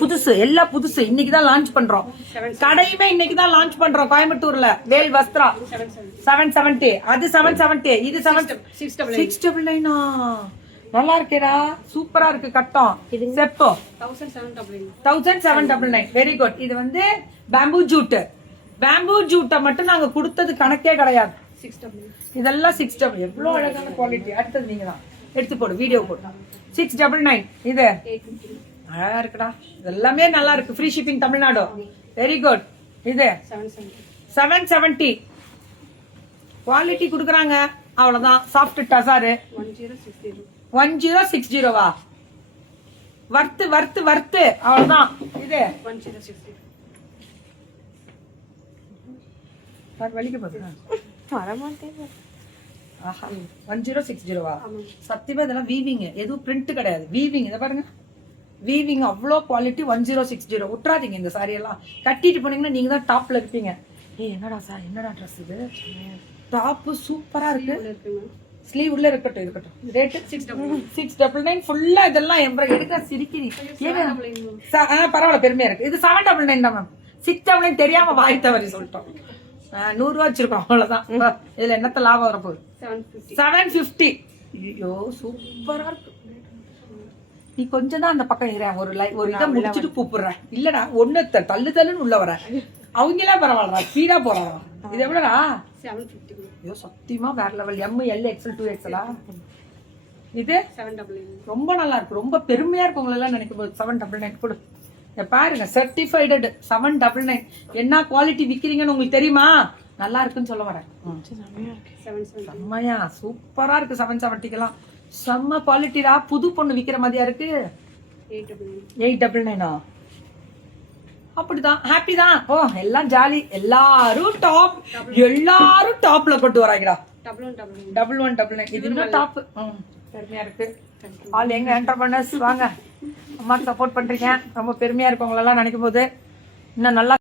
புதுசு எல்லாம் புதுசு. இன்னைக்கு தான் லான்ச் பண்றோம். கடையுமே இன்னைக்கு தான் லான்ச் பண்றோம் கோயம்புத்தூர்ல. வேல் வஸ்த்ரா 770. அது 770. இது 699. நல்லா இருக்கேடா, சூப்பரா இருக்கு கட்டம். செப்போ 1799. Very good. இது வந்து பேம்பூ ஜூட். பேம்பூ ஜூட்டை மட்டும் நாங்க கொடுத்தது கணக்கே கிடையாது. இதெல்லாம் 699. எவ்வளவு அழகான குவாலிட்டி. அடுத்தது நீங்க தான் எடுத்து போடு, வீடியோ போடு. 699. இது அழகா இருக்குடா. இதெல்லாமே நல்லா இருக்கு. Free shipping Tamil Nadu. Very good. இது 770. குவாலிட்டி குடுக்குறாங்க, அவ்வளவுதான். சாஃப்ட் டசாரு 1060. வர்த்து அவ்வளவுதான். இது 1060. வலிக்க போகுது. 1060. சத்தியமா இதெல்லாம் வீவிங், எதுவும் பிரிண்ட் கிடையாது. வீவிங். இதை பாருங்க, வீவிங் அவ்வளோ குவாலிட்டி. 1060. விட்டுறாதீங்க இந்த சாரி எல்லாம். கட்டிட்டு போனீங்கன்னா நீங்க தான் டாப்ல இருப்பீங்க. என்னடா சார், என்னடா ட்ரெஸ் இது. டாப் சூப்பரா இருக்கு. ஸ்லீவ் உள்ள இருக்கட்டும். ரேட்டு 699. ஃபுல்லா இதெல்லாம் எடுக்க சிரிக்கிறீங்க. பரவாயில்ல, பெருமையா இருக்கு. இது 799 தான் மேம். 699 தெரியாம வாய் தவறி சொல்லிட்டோம். 100 ரூபா வச்சிருக்கோம், அவ்வளவுதான். இதுல என்னத்த லாபம் வரப்போகுது. 750. ஐயோ சூப்பரா இருக்கு. நீ கொஞ்சம் தான் அந்த பக்கம் இருக்கிறேன். ஒரு இதை முடிச்சுட்டு கூப்பிடுறேன். இல்லடா, ஒண்ணு தள்ளுன்னு உள்ள வர. அவங்க எல்லாம் பரவாயில்லடா, ஸ்பீடா போறாங்க. இது எவ்வளோடா? 750. ஐயோ சத்தியமா வேற level. M, L, XL, 2XL. இது 799. ரொம்ப நல்லா இருக்கு. ரொம்ப பெருமையா இருக்கு உங்களெல்லாம் நினைக்கும் போது. 799 கொடு. பாருங்க, சர்டிஃபைடு 799. என்ன குவாலிட்டி விக்கிறீங்கன்னு உங்களுக்கு தெரியுமா? நல்லா இருக்குன்னு சொல்ல வரேன். செம்மையா சூப்பரா இருக்கு. 770க்கெல்லாம் செம்ம குவாலிட்டிடா. புது பொண்ணு விக்கிற மாதிரியா இருக்கு. 899. அப்படிதான். ஹாப்பி தான். ஓ எல்லாம் ஜாலி. எல்லாரும் டாப்ல போட்டு வராங்கடா. 1199. இது இன்னும் டாப். பெருமையா இருக்கு. ஆல் எங்க என்டர்பிரனர்ஸ் வாங்க, அம்மாக்கு சப்போர்ட் பண்றீங்க. ரொம்ப பெருமையா இருக்கு உங்களெல்லாம் நினைக்கும் போது. இன்னும் நல்லா